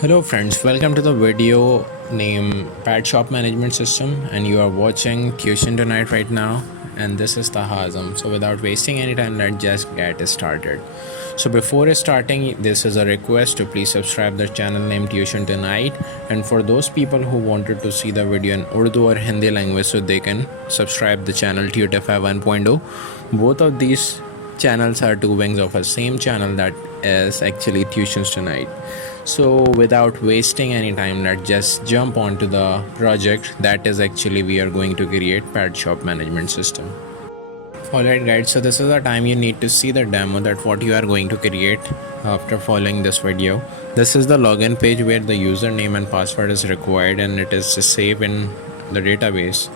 Hello friends, welcome to the video named Pad Shop Management System, and you are watching Tuition Tonight right now, and this is the Hazam. So without wasting any time, let's just get started. So before starting, this is a request to please subscribe the channel named Tuition Tonight, and for those people who wanted to see the video in Urdu or Hindi language, so they can subscribe the channel Tutify 1.0. Both of these channels are two wings of a same channel, that is actually Tuitions Tonight. So without wasting any time, let's just jump onto the project that is actually we are going to create Pad Shop Management System. Alright guys, so this is the time you need to see the demo that what you are going to create after following this video. This is the login page where the username and password is required, and it is saved in the database.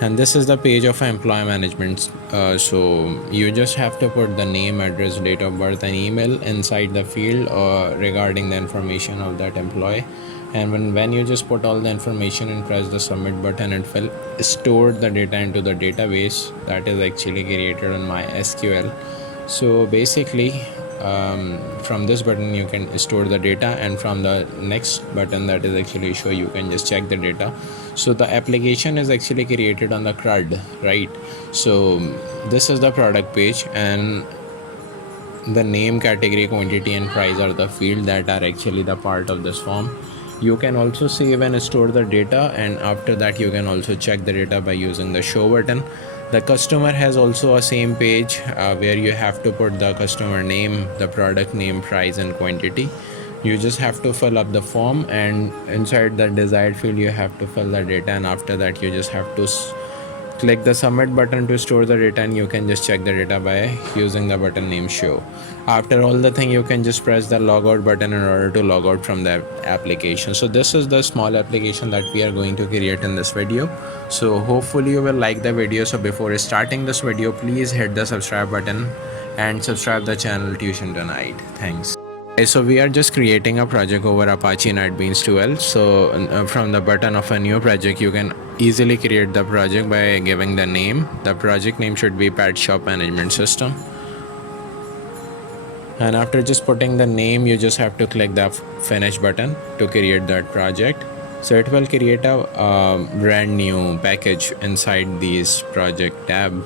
And this is the page of employee management. So you just have to put the name, address, date of birth and email inside the field regarding the information of that employee. And when you just put all the information and press the submit button, it will store the data into the database that is actually created on MySQL. So basically from this button you can store the data, and from the next button that is actually show, you can just check the data. So the application is actually created on the CRUD, right? So this is the product page, and the name, category, quantity and price are the field that are actually the part of this form. You can also save and store the data, and after that you can also check the data by using the show button. The customer has also a same page where you have to put the customer name, the product name, price and quantity. You just have to fill up the form, and inside the desired field you have to fill the data, and after that you just have to click the submit button to store the data, and you can just check the data by using the button name show. After all the thing, you can just press the logout button in order to log out from the application. So this is the small application that we are going to create in this video. So hopefully you will like the video. So before starting this video, please hit the subscribe button and subscribe the channel Tuition Tonight. Thanks. Okay, so we are just creating a project over Apache NetBeans 12. So from the button of a new project, you can easily create the project by giving the name. The project name should be Pad Shop Management System. And after just putting the name, you just have to click the finish button to create that project. So it will create a brand new package inside this project tab.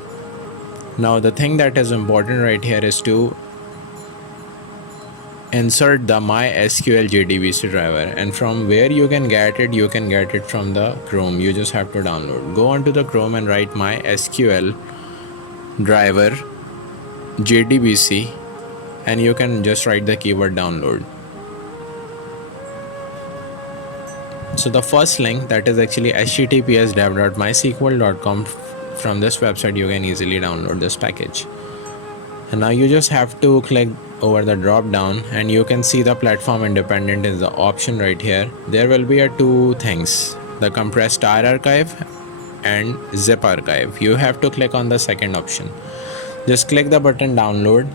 Now the thing that is important right here is to insert the MySQL JDBC driver, and from where you can get it from the Chrome. You just have to download. Go onto the Chrome and write MySQL driver JDBC, and you can just write the keyword download. So the first link, that is actually https://dev.mysql.com. From this website you can easily download this package. And now you just have to click over the drop down, and you can see the platform independent is the option right here. There will be two things, the compressed tar archive and zip archive. You have to click on the second option. Just click the button download.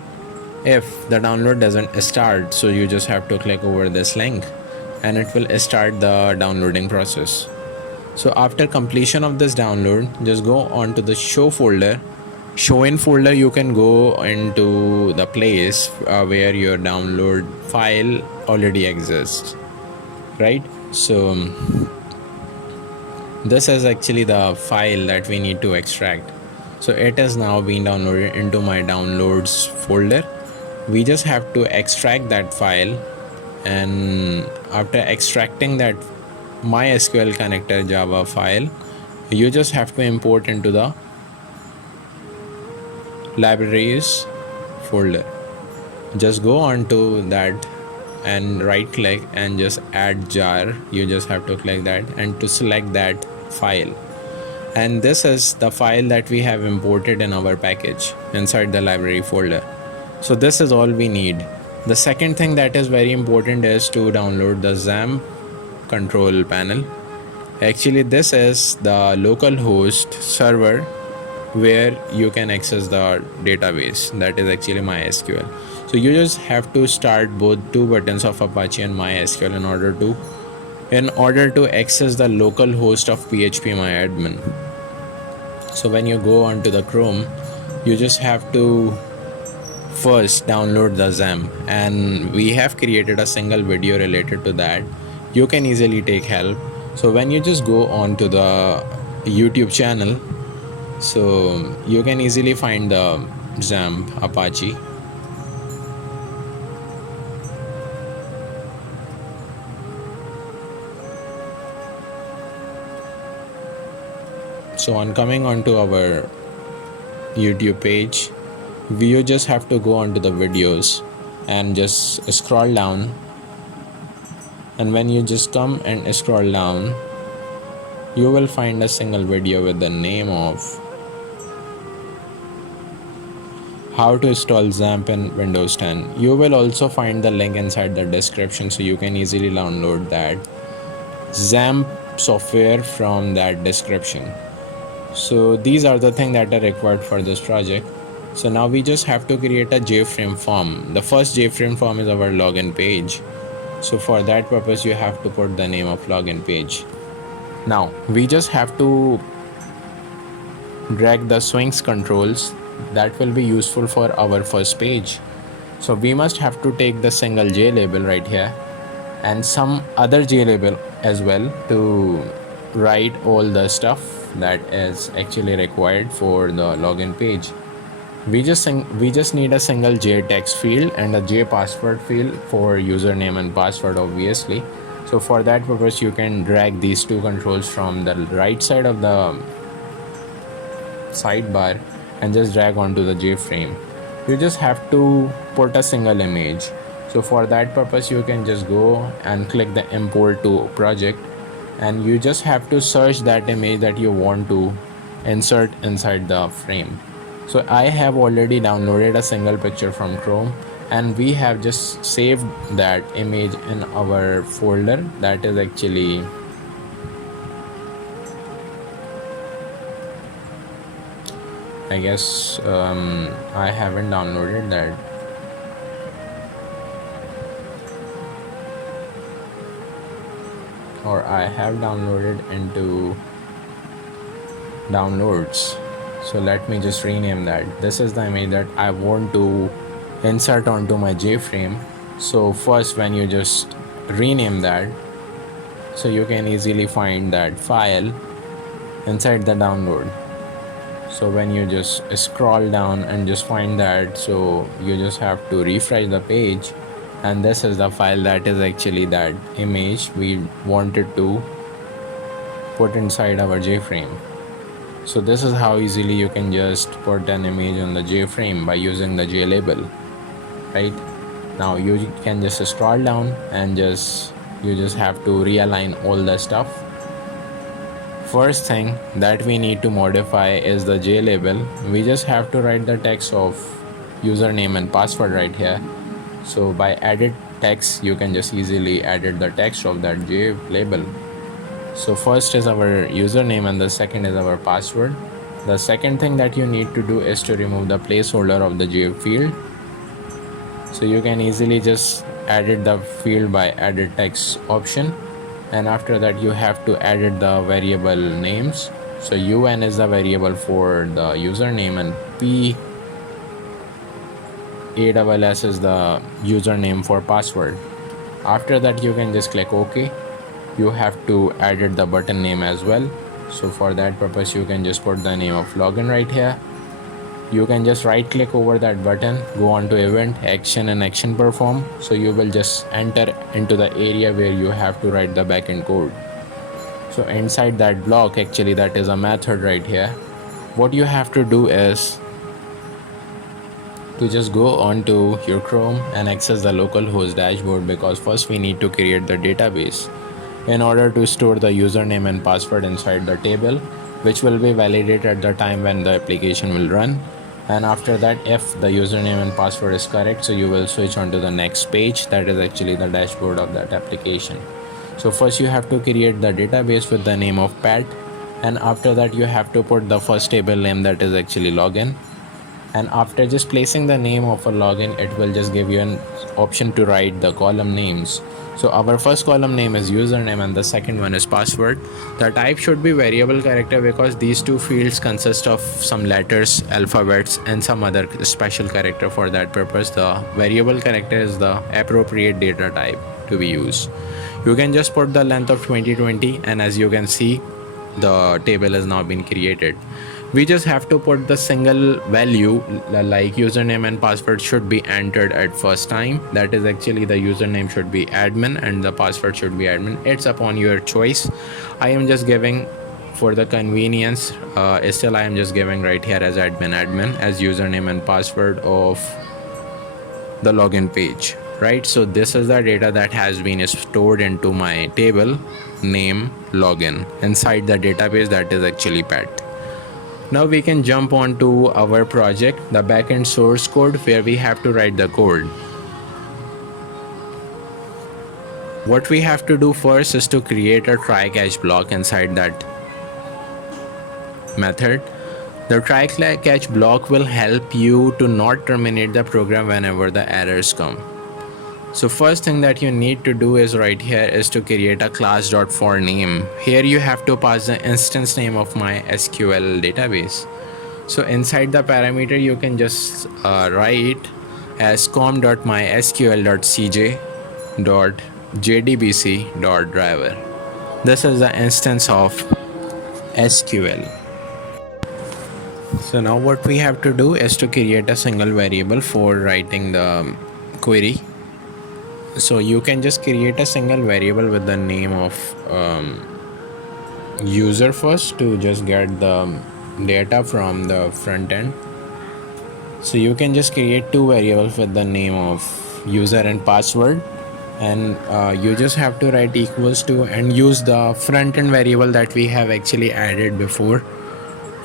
If the download doesn't start, so you just have to click over this link and it will start the downloading process. So after completion of this download, just go on to the show folder. Show in folder, you can go into the place where your download file already exists, right? So this is actually the file that we need to extract. So it is now being downloaded into my downloads folder. We just have to extract that file, and after extracting that MySQL connector Java file, you just have to import into the libraries folder. Just go on to that and right click and just add jar. You just have to click that and to select that file, and this is the file that we have imported in our package inside the library folder. So this is all we need. The second thing that is very important is to download the XAMPP control panel. Actually this is the local host server where you can access the database, that is actually MySQL. So you just have to start both two buttons of Apache and MySQL in order to access the local host of phpMyAdmin. So when you go onto the Chrome, you just have to first download the XAMPP, and we have created a single video related to that. You can easily take help. So when you just go on to the YouTube channel, so you can easily find the XAMPP Apache. So on coming onto our YouTube page, you just have to go onto the videos and just scroll down, and when you just come and scroll down, you will find a single video with the name of how to install XAMPP in Windows 10. You will also find the link inside the description, so you can easily download that XAMPP software from that description. So these are the things that are required for this project. So now we just have to create a JFRAME form. The first JFRAME form is our login page. So for that purpose, you have to put the name of login page. Now we just have to drag the swings controls that will be useful for our first page. So we must have to take the single J label right here and some other J label as well to write all the stuff that is actually required for the login page. We just need a single J text field and a J password field for username and password, obviously. So for that purpose, you can drag these two controls from the right side of the sidebar and just drag onto the JFrame. You just have to put a single image. So for that purpose, you can just go and click the import to project, and you just have to search that image that you want to insert inside the frame. So I have already downloaded a single picture from Chrome, and we have just saved that image in our folder that is actually I guess I haven't downloaded that. Or I have downloaded into downloads. So let me just rename that. This is the image that I want to insert onto my JFrame. So first, when you just rename that, so you can easily find that file inside the download. So when you just scroll down and just find that, so you just have to refresh the page, and this is the file that is actually that image we wanted to put inside our JFrame. So this is how easily you can just put an image on the JFrame by using the J label, right? Now you can just scroll down and you just have to realign all the stuff. First thing that we need to modify is the J label. We just have to write the text of username and password right here. So by edit text, you can just easily edit the text of that J label. So first is our username and the second is our password. The second thing that you need to do is to remove the placeholder of the J field. So you can easily just edit the field by edit text option, and after that you have to edit the variable names. So UN is the variable for the username and PASS is the username for password. After that you can just click OK. You have to edit the button name as well. So for that purpose, you can just put the name of login right here. You can just right click over that button, go on to event, action and action perform. So you will just enter into the area where you have to write the backend code. So inside that block, actually that is a method right here. What you have to do is to just go on to your Chrome and access the localhost dashboard, because first we need to create the database in order to store the username and password inside the table, which will be validated at the time when the application will run. And after that, if the username and password is correct, so you will switch on to the next page, that is actually the dashboard of that application. So first you have to create the database with the name of Pat, and after that you have to put the first table name, that is actually login. and after just placing the name of a login, it will just give you an option to write the column names. So our first column name is username and the second one is password. The type should be variable character because these two fields consist of some letters, alphabets, and some other special character. For that purpose, the variable character is the appropriate data type to be used. You can just put the length of 2020, and as you can see, the table has now been created. We just have to put the single value, like username and password should be entered at first time. That is actually the username should be admin and the password should be admin. It's upon your choice. I am just giving for the convenience, still I am just giving right here as admin as username and password of the login page, right? So this is the data that has been stored into my table name login inside the database, that is actually pet. Now we can jump on to our project, the backend source code, where we have to write the code. What we have to do first is to create a try catch block inside that method. The try catch block will help you to not terminate the program whenever the errors come. So first thing that you need to do is right here is to create a class.forName. Here you have to pass the instance name of MySQL database. So inside the parameter you can just write as com.mysql.cj.jdbc.driver. This is the instance of SQL. So now what we have to do is to create a single variable for writing the query. So you can just create a single variable with the name of user first to just get the data from the front end. So you can just create two variables with the name of user and password, and you just have to write equals to and use the front end variable that we have actually added before.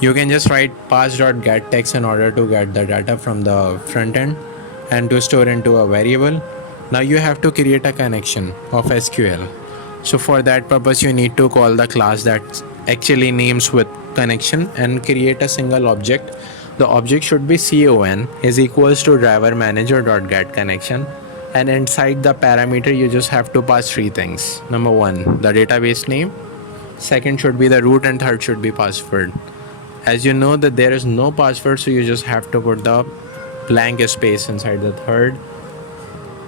You can just write pass.getText in order to get the data from the front end and to store into a variable. Now you have to create a connection of SQL. So for that purpose you need to call the class that actually names with connection and create a single object. The object should be con is equals to driver manager.getConnection, and inside the parameter you just have to pass three things. Number one, the database name, second should be the root, and third should be password. As you know that there is no password, so you just have to put the blank space inside the third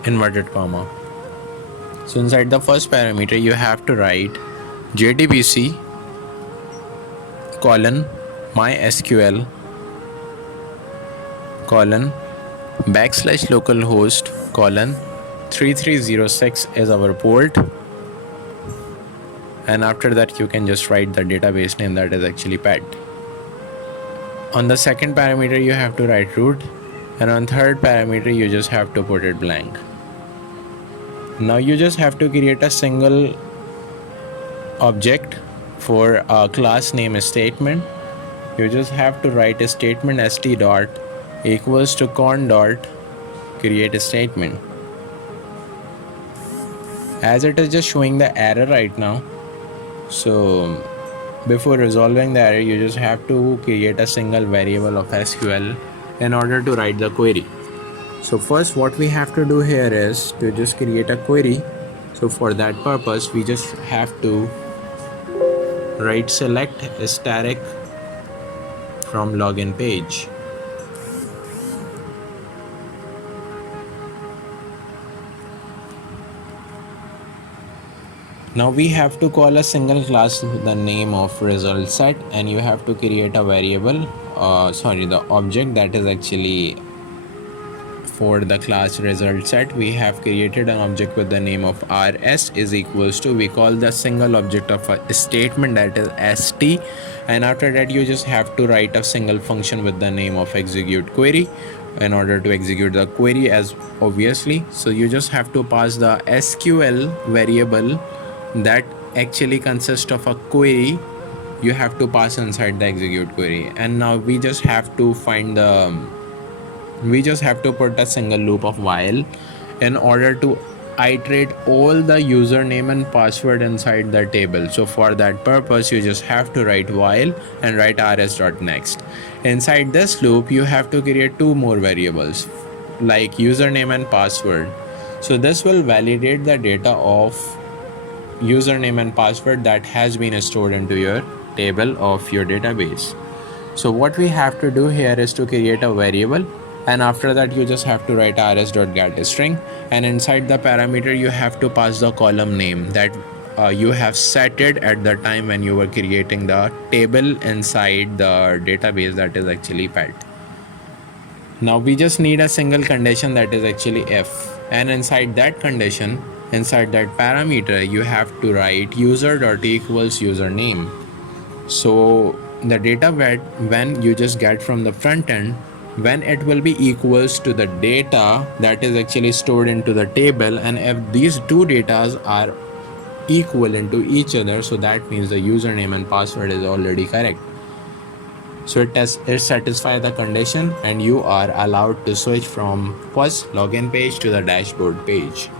inverted comma. So inside the first parameter you have to write JTBC colon MySQL colon backslash localhost colon 3306 is our port, and after that you can just write the database name, that is actually pet. On the second parameter you have to write root, and on third parameter you just have to put it blank. Now you just have to create a single object for a class name statement. You just have to write a statement st dot equals to con dot create a statement. As it is just showing the error right now, so before resolving the error you just have to create a single variable of SQL in order to write the query. So first what we have to do here is to just create a query. So for that purpose we just have to write select static from login page. Now we have to call a single class with the name of result set, and you have to create a variable, the object that is actually for the class result set. We have created an object with the name of rs is equals to, we call the single object of a statement that is st, and after that you just have to write a single function with the name of execute query in order to execute the query, as obviously. So you just have to pass the SQL variable that actually consists of a query, you have to pass inside the execute query. And now we just have to find the, we just have to put a single loop of while in order to iterate all the username and password inside the table. So for that purpose, you just have to write while and write rs.next. Inside this loop, you have to create two more variables like username and password. So this will validate the data of username and password that has been stored into your table of your database. So what we have to do here is to create a variable, and after that you just have to write rs.getString, and inside the parameter you have to pass the column name that you have set it at the time when you were creating the table inside the database, that is actually pet. Now we just need a single condition, that is actually if, and inside that condition, inside that parameter, you have to write user.equals username. So the data when you just get from the front end, when it will be equals to the data that is actually stored into the table, and if these two datas are equal into each other, so that means the username and password is already correct. So it satisfies the condition, and you are allowed to switch from first login page to the dashboard page.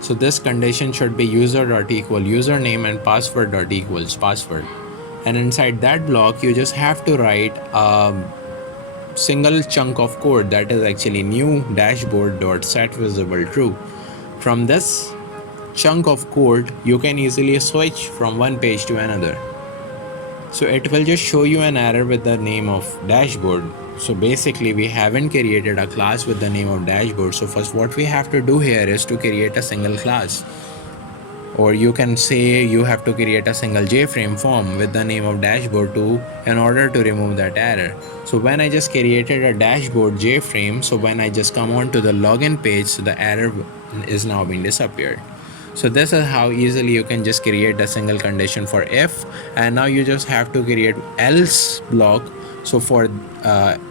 So this condition should be user.equal username and password.equals password. And inside that block, you just have to write a single chunk of code, that is actually new dashboard.setVisibleTrue. From this chunk of code, you can easily switch from one page to another. So it will just show you an error with the name of dashboard. So basically we haven't created a class with the name of dashboard. So first what we have to do here is to create a single class, or you can say you have to create a single JFRAME form with the name of dashboard too in order to remove that error. So when I just created a dashboard JFRAME, so when I just come on to the login page, so the error is now being disappeared. So this is how easily you can just create a single condition for if, and now you just have to create else block. So for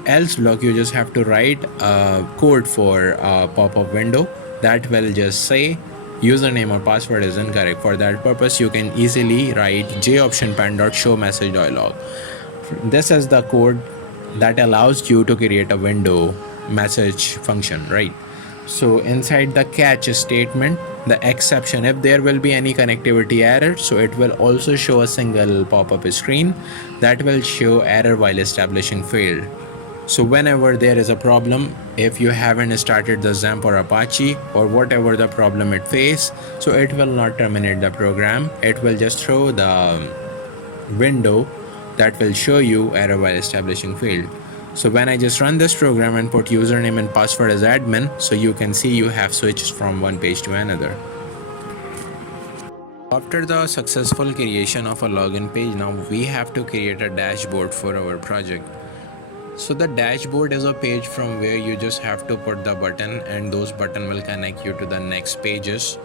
else block, you just have to write a code for a pop-up window that will just say username or password is incorrect. For that purpose, you can easily write joptionpen.show message dialog. This is the code that allows you to create a window message function, right? So inside the catch statement, the exception, if there will be any connectivity error, so it will also show a single pop-up screen that will show error while establishing failed. So whenever there is a problem, if you haven't started the XAMPP or Apache or whatever the problem it faces, so it will not terminate the program. It will just throw the window that will show you error while establishing failed. So when I just run this program and put username and password as admin, so you can see you have switched from one page to another. After the successful creation of a login page, now we have to create a dashboard for our project. So the dashboard is a page from where you just have to put the button, and those button will connect you to the next pages.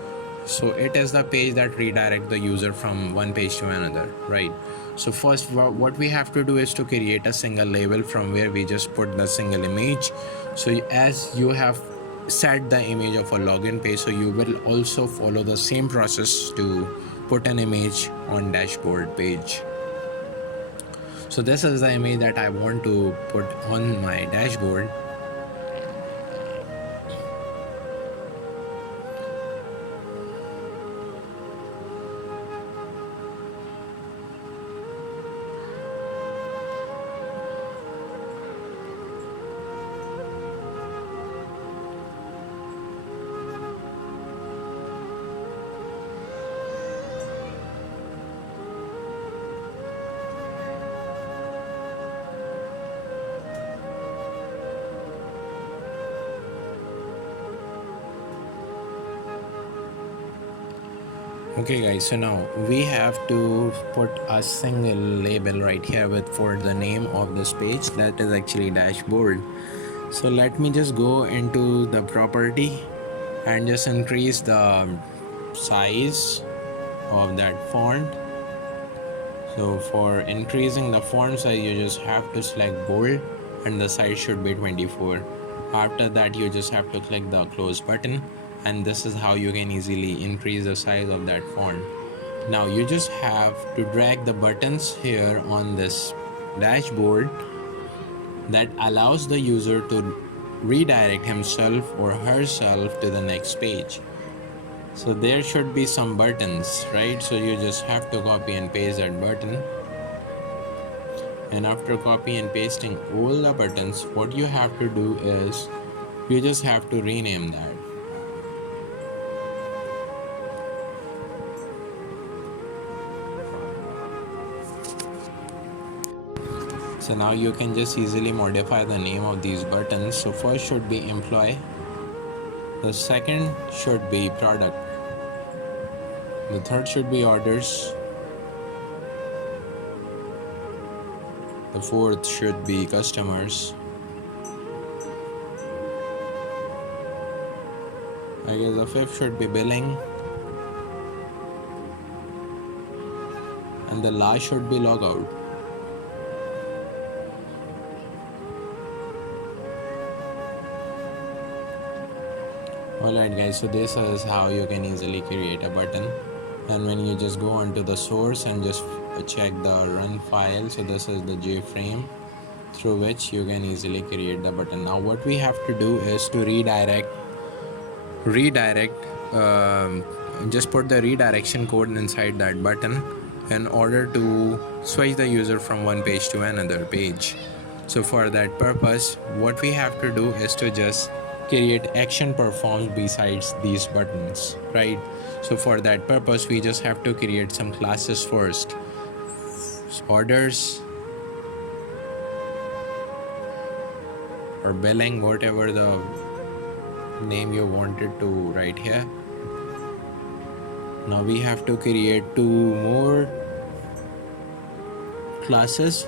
So it is the page that redirect the user from one page to another, right? So first what we have to do is to create a single label from where we just put the single image. So as you have set the image of a login page, so you will also follow the same process to put an image on dashboard page. So this is the image that I want to put on my dashboard. Okay guys, so now we have to put a single label right here with for the name of this page, that is actually dashboard. So let me just go into the property and just increase the size of that font. So for increasing the font size, you just have to select bold and the size should be 24. After that, you just have to click the close button, and this is how you can easily increase the size of that font. Now you just have to drag the buttons here on this dashboard that allows the user to redirect himself or herself to the next page. So there should be some buttons, right? So you just have to copy and paste that button. And after copy and pasting all the buttons, what you have to do is you just have to rename that. So now you can just easily modify the name of these buttons. So first should be employee, the second should be product, the third should be orders, the fourth should be customers, I guess the fifth should be billing, and the last should be logout. Alright guys, so this is how you can easily create a button. And when you just go onto the source and just check the run file, so this is the JFRAME through which you can easily create the button. Now what we have to do is to redirect, just put the redirection code inside that button in order to switch the user from one page to another page. So for that purpose, what we have to do is to just create action performed besides these buttons, right? So for that purpose, we just have to create some classes first. Orders or billing, whatever the name you wanted to write here. Now we have to create two more classes.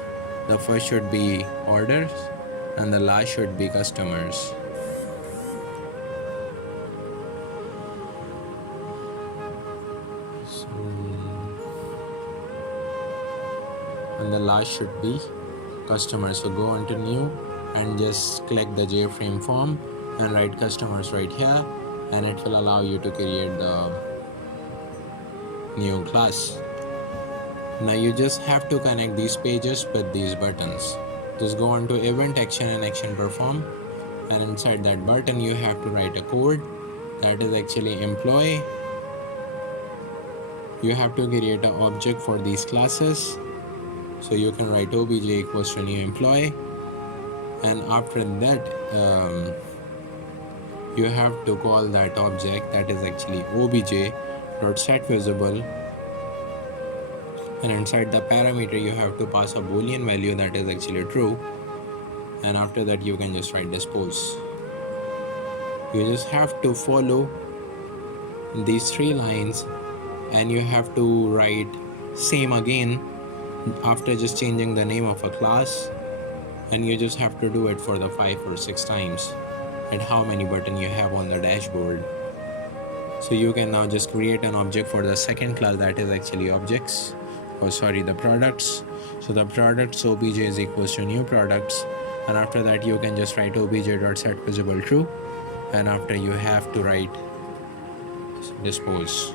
The first should be orders and the last should be customers. And the last should be customers. So go into new and just click the JFRAME form and write customers right here, and it will allow you to create the new class. Now you just have to connect these pages with these buttons. Just go on to event action and action perform, and inside that button you have to write a code that is actually employee. You have to create an object for these classes, so you can write obj equals to new employee, and after that you have to call that object that is actually obj.setVisible, and inside the parameter you have to pass a boolean value that is actually true, and after that you can just write dispose. You just have to follow these 3 lines and you have to write same again after just changing the name of a class, and you just have to do it for the 5 or 6 times at how many buttons you have on the dashboard. So you can now just create an object for the second class that is actually objects, the products. So the products obj is equals to new products, and after that you can just write obj.setVisible true, and after you have to write dispose.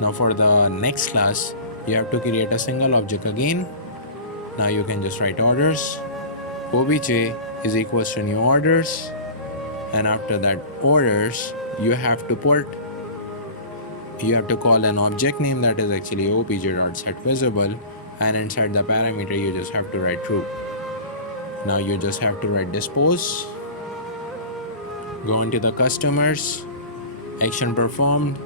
Now for the next class you have to create a single object again. Now you can just write orders, obj is equals to new orders, and after that orders you have to call an object name that is actually obj.setVisible, and inside the parameter you just have to write true. Now you just have to write dispose. Go into the customers, action performed.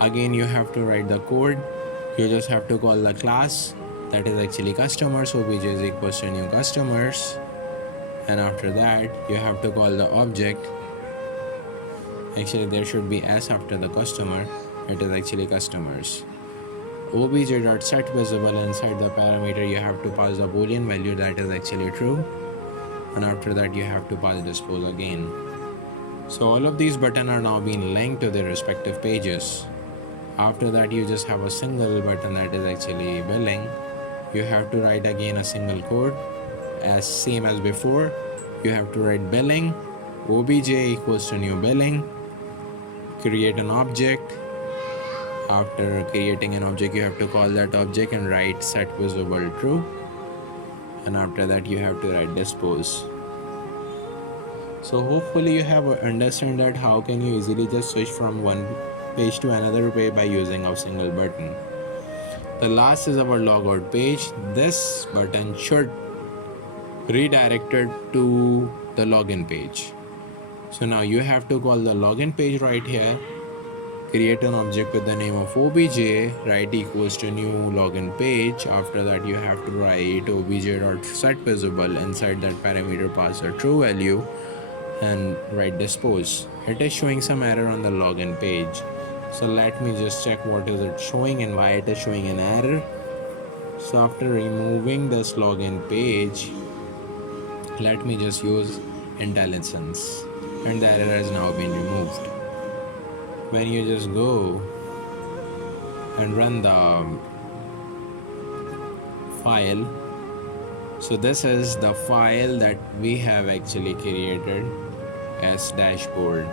Again you have to write the code. You just have to call the class that is actually customers, obj is equals to new customers, and after that you have to call the object. Actually there should be s after the customer, it is actually customers. obj.setVisible, inside the parameter you have to pass the boolean value that is actually true, and after that you have to pass dispose again. So all of these buttons are now being linked to their respective pages. After that you just have a single button that is actually billing. You have to write again a single code as same as before. You have to write billing, obj equals to new billing, create an object. After creating an object you have to call that object and write setVisible true, and after that you have to write dispose. So hopefully you have understand that how can you easily just switch from one page to another page by using a single button. The last is our logout page. This button should redirect it to the login page. So now you have to call the login page right here, create an object with the name of obj, write equals to new login page. After that you have to write obj.setVisible. Inside that parameter pass a true value and write dispose. It is showing some error on the login page. So let me just check what is it showing and why it is showing an error. So after removing this login page, let me just use IntelliSense, and the error has now been removed. When you just go and run the file, so this is the file that we have actually created as dashboard,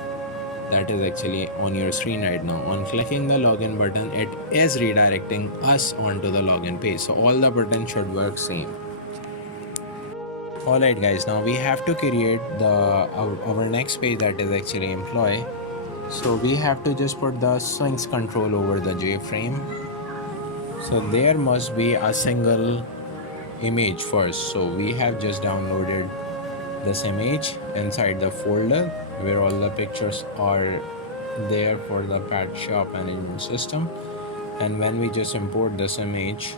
that is actually on your screen right now. On clicking the login button, it is redirecting us onto the login page, so all the buttons should work same. Alright guys, now we have to create our next page, that is actually employee. So we have to just put the swings control over the JFRAME. So there must be a single image first. So we have just downloaded this image inside the folder where all the pictures are there for the pet shop management system. And when we just import this image,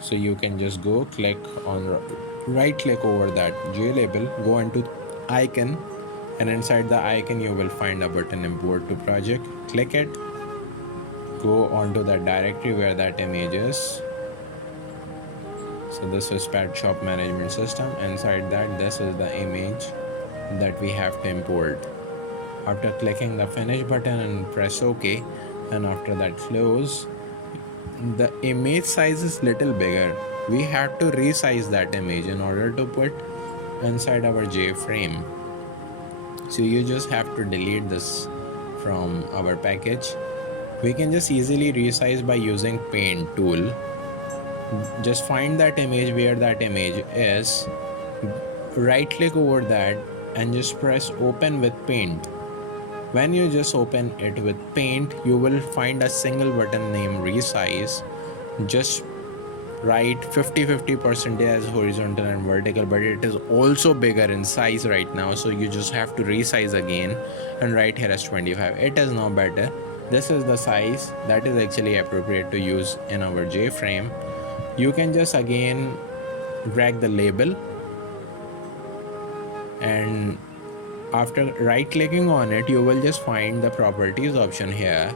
so you can just go click on right click over that J label, go into icon, and inside the icon you will find a button import to project. Click it, go onto that directory where that image is. So this is pet shop management system. Inside that, this is the image that we have to import. After clicking the finish button and press OK, and after that close, the image size is little bigger. We have to resize that image in order to put inside our JFRAME. So you just have to delete this from our package. We can just easily resize by using paint tool. Just find that image where that image is, right click over that and just press open with paint. When you just open it with paint, you will find a single button named resize. Just write 50-50% as horizontal and vertical, but it is also bigger in size right now, so you just have to resize again and write here as 25. It is now better. This is the size that is actually appropriate to use in our JFRAME. You can just again drag the label, and after right clicking on it, you will just find the properties option here.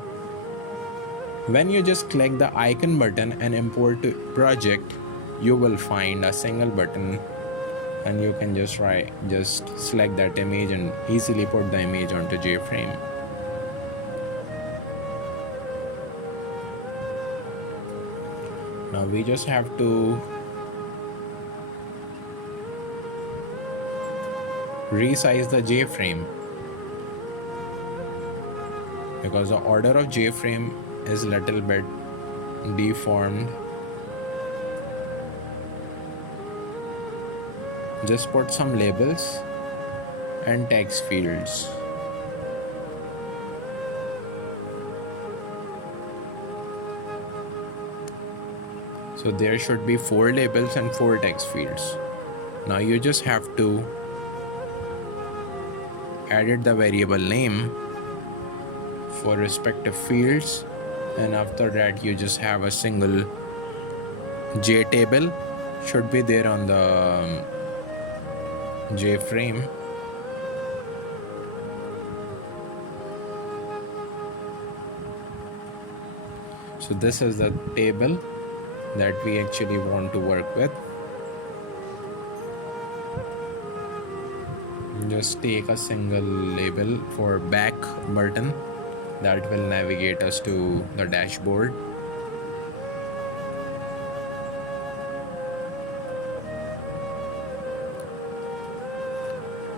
When you just click the icon button and import to project, you will find a single button, and you can just select that image and easily put the image onto JFRAME. Now we just have to resize the JFRAME because the order of JFRAME is little bit deformed. Just put some labels and text fields. So there should be 4 labels and 4 text fields. Now you just have to edit the variable name for respective fields, and after that you just have a single JTABLE should be there on the JFRAME. So this is the table that we actually want to work with. Just take a single label for back button that will navigate us to the dashboard.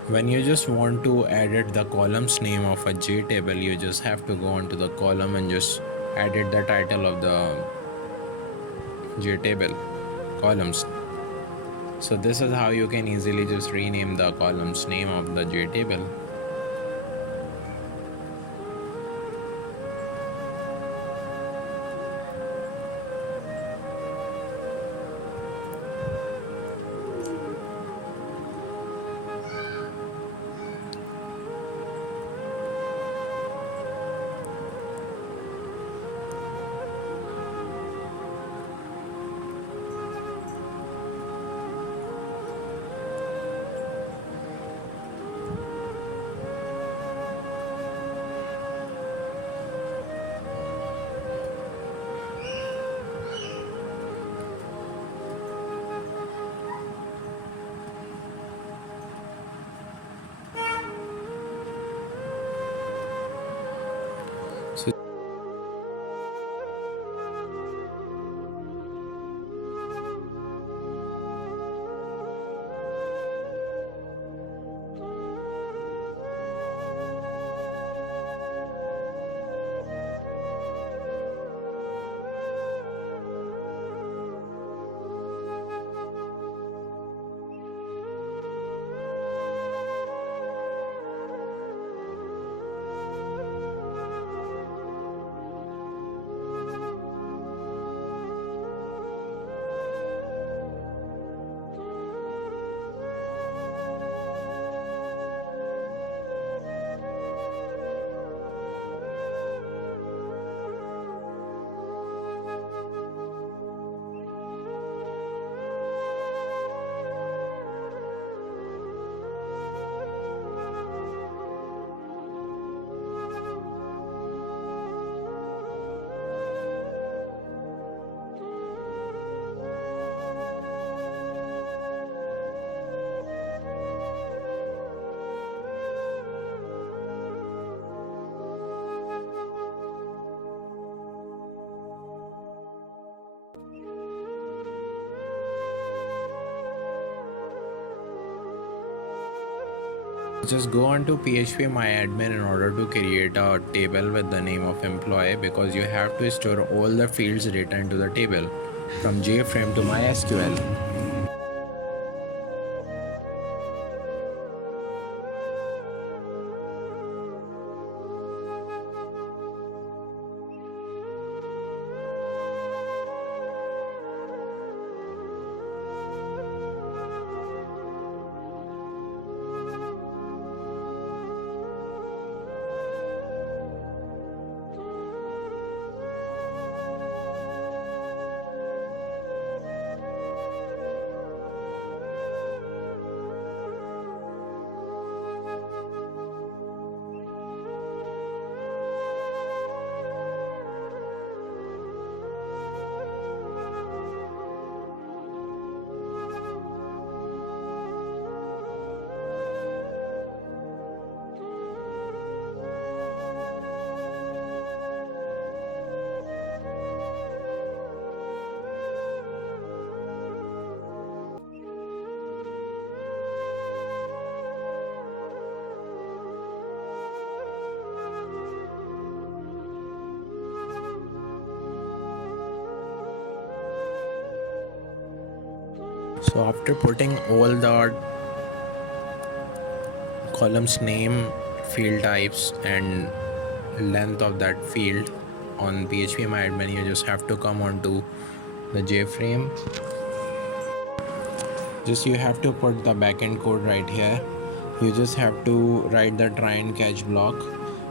When you just want to edit the column's name of a JTable, you just have to go onto the column and just edit the title of the JTable columns. So this is how you can easily just rename the column's name of the JTable. So just go on to PHP MyAdmin in order to create a table with the name of employee, because you have to store all the fields data into the table from JFRAME to MySQL. So after putting all the columns name, field types and length of that field on PHP MyAdmin, you just have to come onto the JFrame. Just you have to put the backend code right here. You just have to write the try and catch block,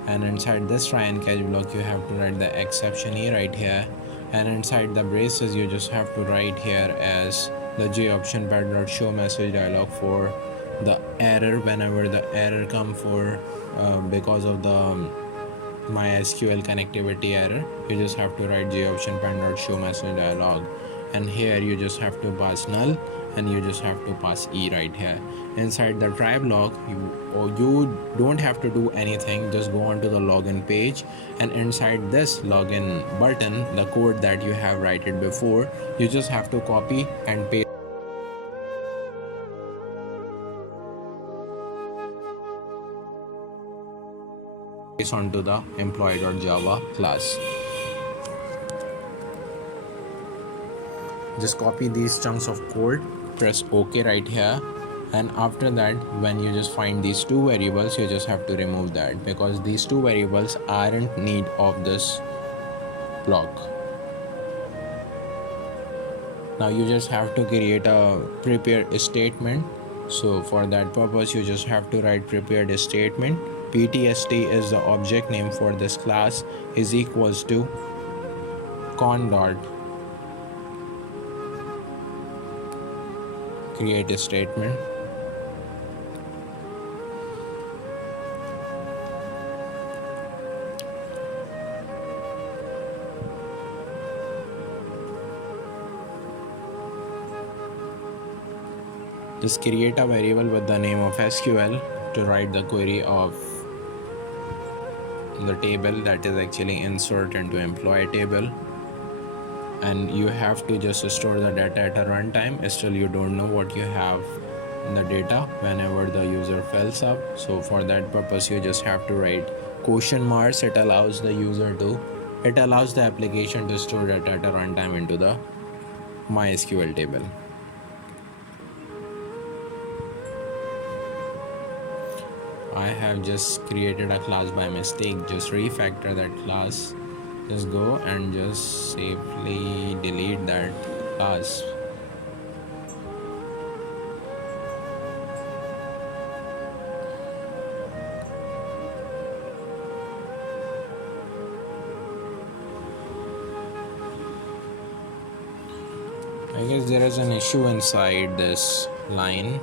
and inside this try and catch block you have to write the exception E right here, and inside the braces you just have to write here as the J option pad dot show message dialog for the error whenever the error come for because of the MySQL connectivity error. You just have to write J option pad dot show message dialog, and here you just have to pass null, and you just have to pass E right here. Inside the try block, you don't have to do anything. Just go onto the login page, and inside this login button, the code that you have written before, you just have to copy and paste onto the employee.java class. Just copy these chunks of code press OK right here, and after that when you just find these two variables, you just have to remove that because these two variables aren't need of this block. Now you just have to create a prepared statement. So for that purpose, you just have to write prepared statement. PTSD is the object name for this class, is equals to con dot create a statement. Just create a variable with the name of SQL to write the query of the table, that is actually insert into employee table, and you have to just store the data at a runtime. Still you don't know what you have in the data whenever the user fills up. So for that purpose, you just have to write question marks. It allows the application to store data at a runtime into the MySQL table. I have just created a class by mistake. Just refactor that class. Just go and just safely delete that class. I guess there is an issue inside this line.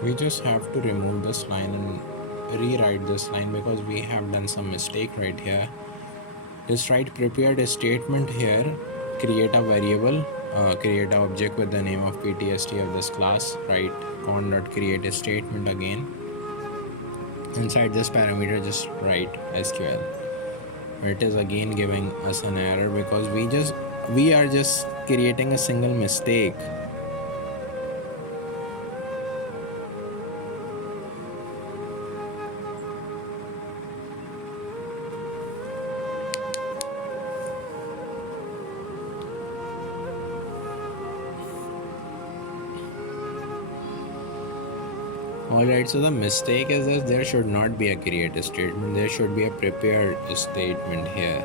We just have to remove this line and rewrite this line because we have done some mistake right here. Just write prepared a statement here, create a variable, create an object with the name of PTSD of this class, write con.create a statement again. Inside this parameter just write SQL. It is again giving us an error because we are just creating a single mistake. Alright, so the mistake is that there should not be a create statement, there should be a prepared statement here.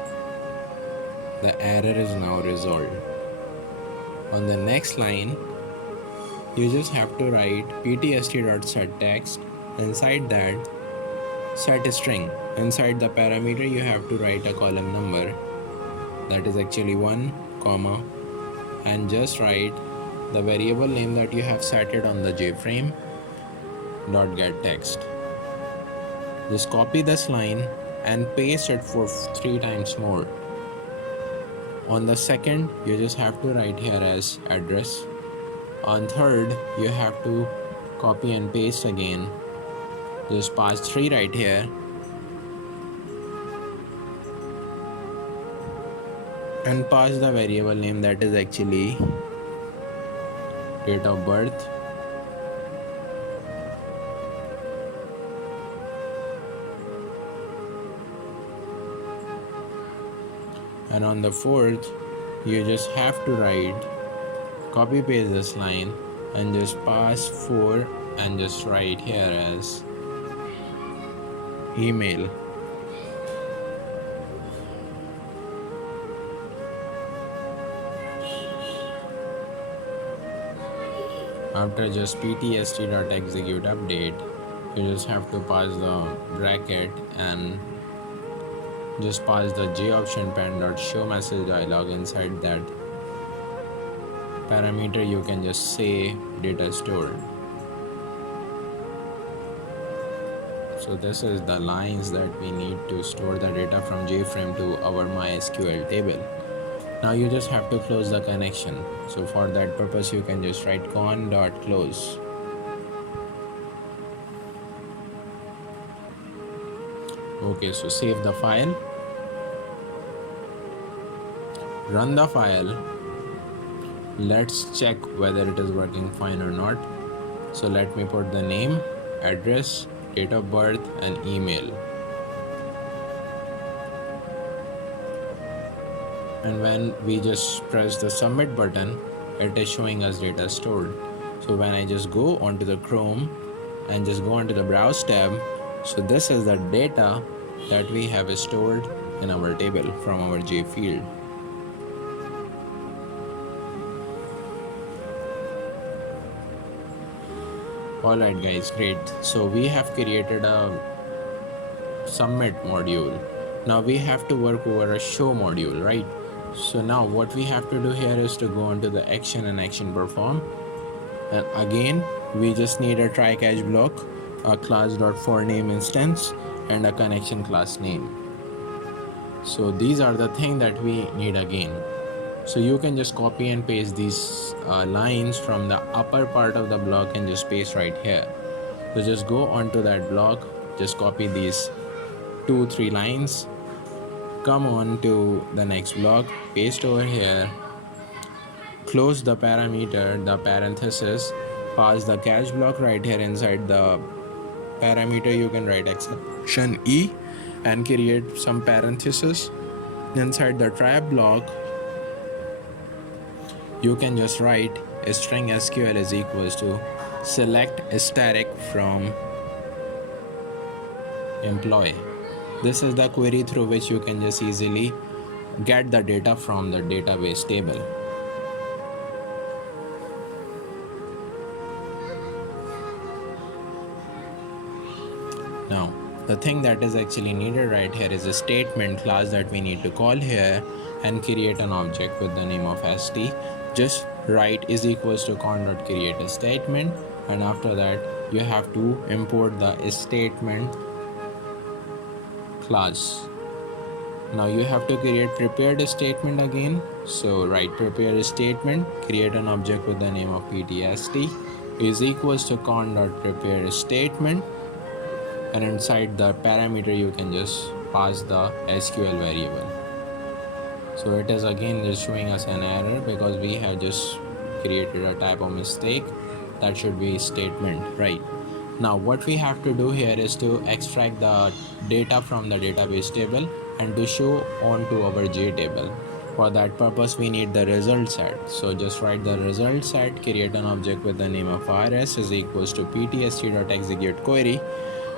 The error is now resolved. On the next line, you just have to write ptst.setText. Inside that, set string. Inside the parameter, you have to write a column number, that is actually 1, comma, and just write the variable name that you have set it on the JFRAME dot get text. Just copy this line and paste it for 3 times more. On the second, you just have to write here as address. On third, you have to copy and paste again. Just pass 3 right here. And pass the variable name, that is actually date of birth. And on the fourth, you just have to write, copy paste this line and just pass 4 and just write here as email. After just ptst.execute update, you just have to pass the bracket and just pass the JOptionPen.show message dialog. Inside that parameter, you can just say data stored. So this is the lines that we need to store the data from JFRAME to our MySQL table. Now you just have to close the connection. So for that purpose you can just write con.close. Okay, so save the file, run the file. Let's check whether it is working fine or not. So let me put the name, address, date of birth and email. And when we just press the submit button, it is showing us data stored. So when I just go onto the Chrome and just go onto the browse tab, so this is the data that we have stored in our table from our J field. Alright guys, great. So we have created a submit module. Now we have to work over a show module, right? So now what we have to do here is to go into the action and action perform. And again, we just need a try catch block, a class.forName instance and a connection class name. So these are the things that we need again. So you can just copy and paste these lines from the upper part of the block and just paste right here. So just go onto that block, just copy these 2-3 lines, come on to the next block, paste over here, close the parameter, the parenthesis, pass the catch block right here. Inside the parameter you can write exception E and create some parenthesis. Inside the try block you can just write string SQL is equals to select static from employee. This is the query through which you can just easily get the data from the database table. Now the thing that is actually needed right here is a statement class that we need to call here and create an object with the name of st. Just write is equals to con.create a statement, and after that you have to import the statement class. Now you have to create prepared statement again. So write prepared statement, create an object with the name of ptst is equals to con.prepare statement, and inside the parameter you can just pass the SQL variable. So it is again just showing us an error because we have just created a type of mistake. That should be statement, right? Now what we have to do here is to extract the data from the database table and to show onto our J table. For that purpose we need the result set. So just write the result set, create an object with the name of rs is equals to ptst.execute query,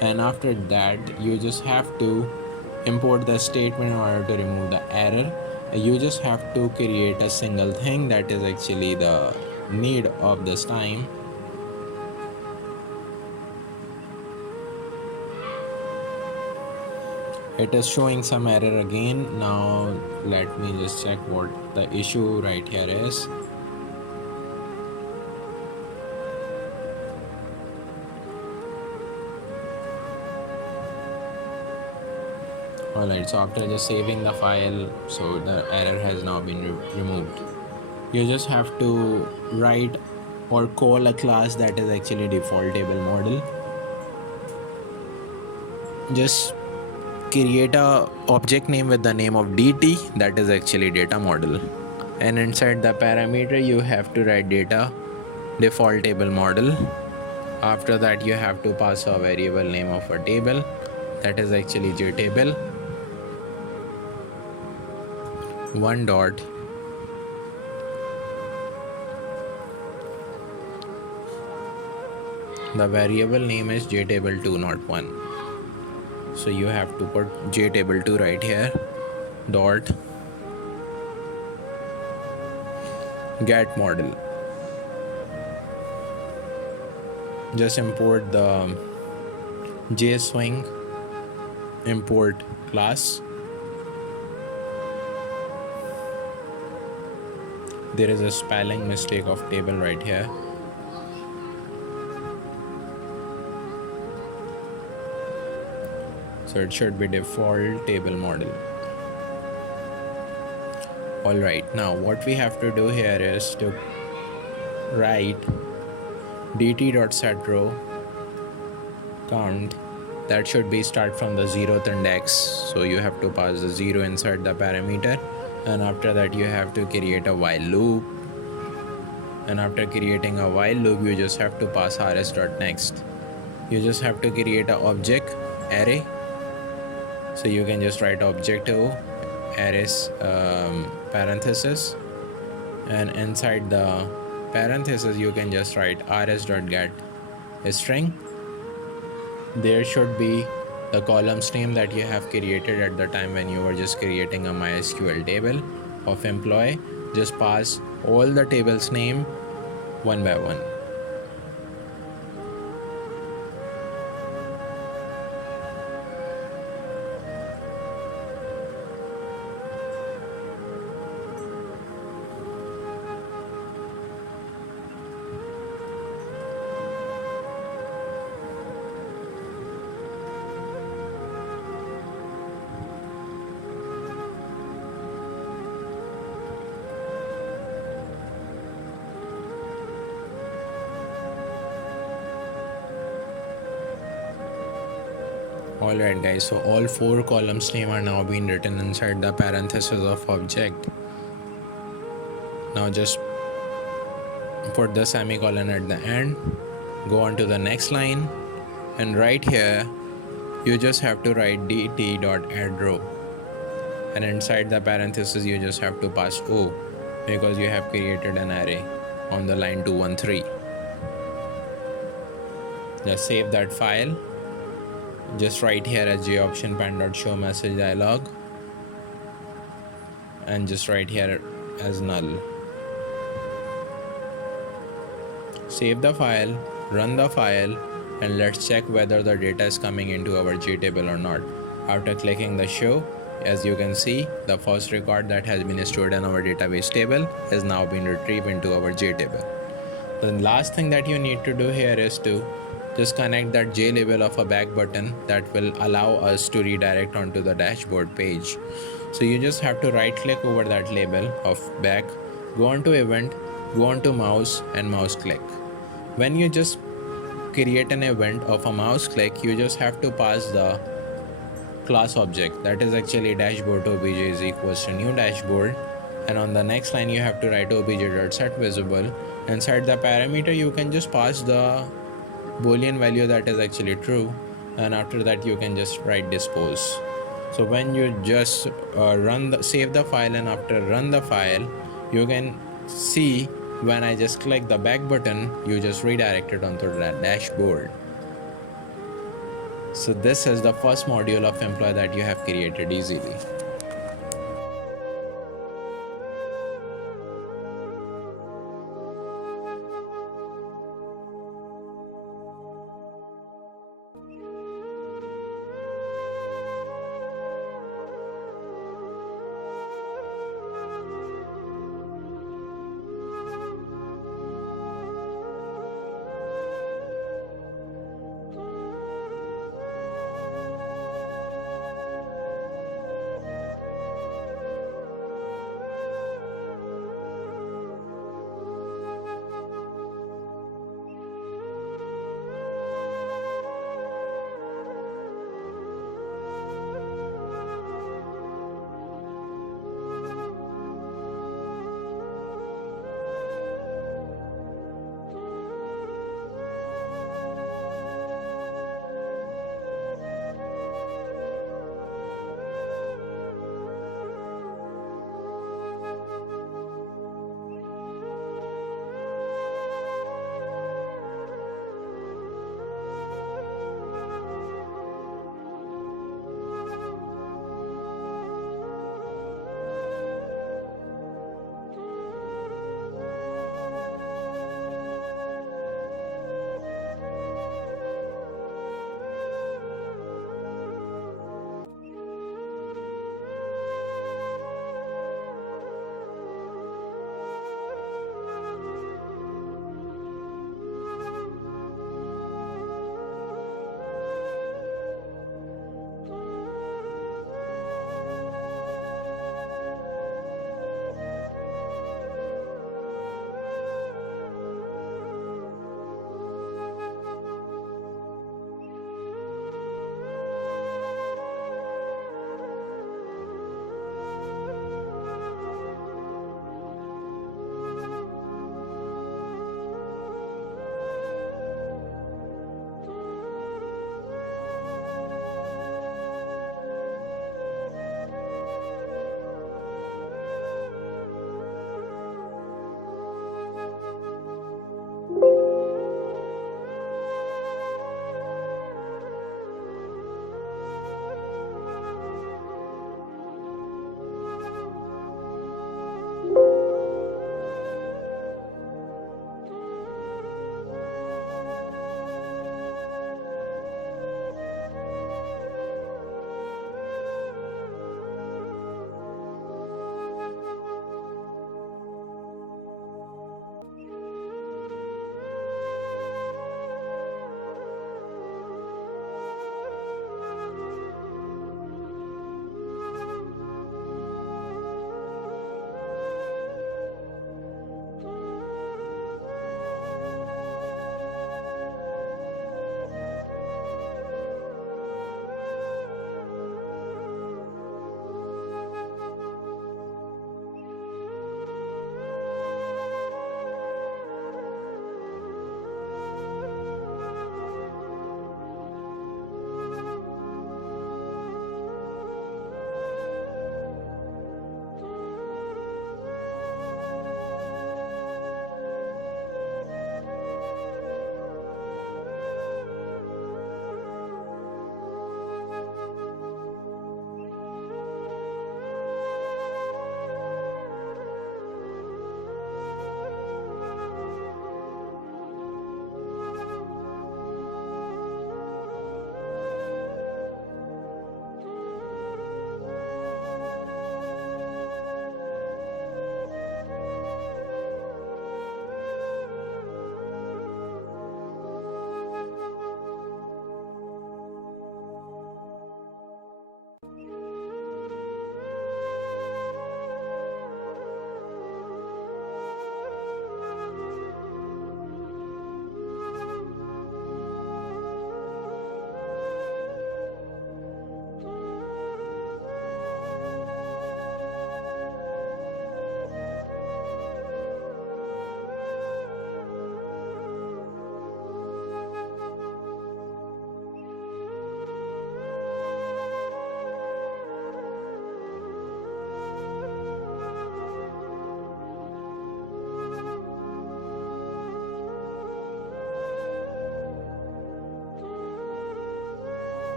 and after that you just have to import the statement in order to remove the error. You just have to create a single thing that is actually the need of this time. It is showing some error again. Now let me just check what the issue right here is. Alright, so after just saving the file, so the error has now been removed. You just have to write or call a class that is actually default table model. Just create a object name with the name of dt, that is actually data model, and inside the parameter you have to write data default table model. After that you have to pass a variable name of a table, that is actually JTABLE. One dot the variable name is JTABLE2 not 1. So you have to put JTABLE2 right here dot get model. Just import the JSWING import class. There is a spelling mistake of table right here. So it should be default table model. Alright, now what we have to do here is to write dt.setRow count. That should be start from the 0th index. So you have to pass the 0 inside the parameter, and after that you have to create a while loop, and after creating a while loop you just have to pass rs.next. You just have to create an object array. So you can just write object arrays parenthesis, and inside the parenthesis you can just write rs.get string. There should be the columns name that you have created at the time when you were just creating a MySQL table of employee. Just pass all the tables name one by one. Alright guys, so all 4 columns name are now being written inside the parenthesis of object. Now just put the semicolon at the end, go on to the next line, and right here you just have to write dt.addRow, and inside the parenthesis you just have to pass O, because you have created an array on the line 213. Just save that file. Just write here as joptionpan.show message dialog, and just write here as null. Save the file, run the file, and let's check whether the data is coming into our JTable or not. After clicking the show, as you can see, the first record that has been stored in our database table has now been retrieved into our JTable. The last thing that you need to do here is to just connect that J label of a back button that will allow us to redirect onto the dashboard page. So you just have to right click over that label of back, go on to event, go on to mouse, and mouse click. When you just create an event of a mouse click, you just have to pass the class object, that is actually dashboard obj is equals to new dashboard, and on the next line you have to write obj.setVisible. Inside the parameter you can just pass the Boolean value that is actually true, and after that you can just write dispose. So when you just save the file, and after run the file, you can see when I just click the back button, you just redirect it onto that dashboard. So this is the first module of employee that you have created easily.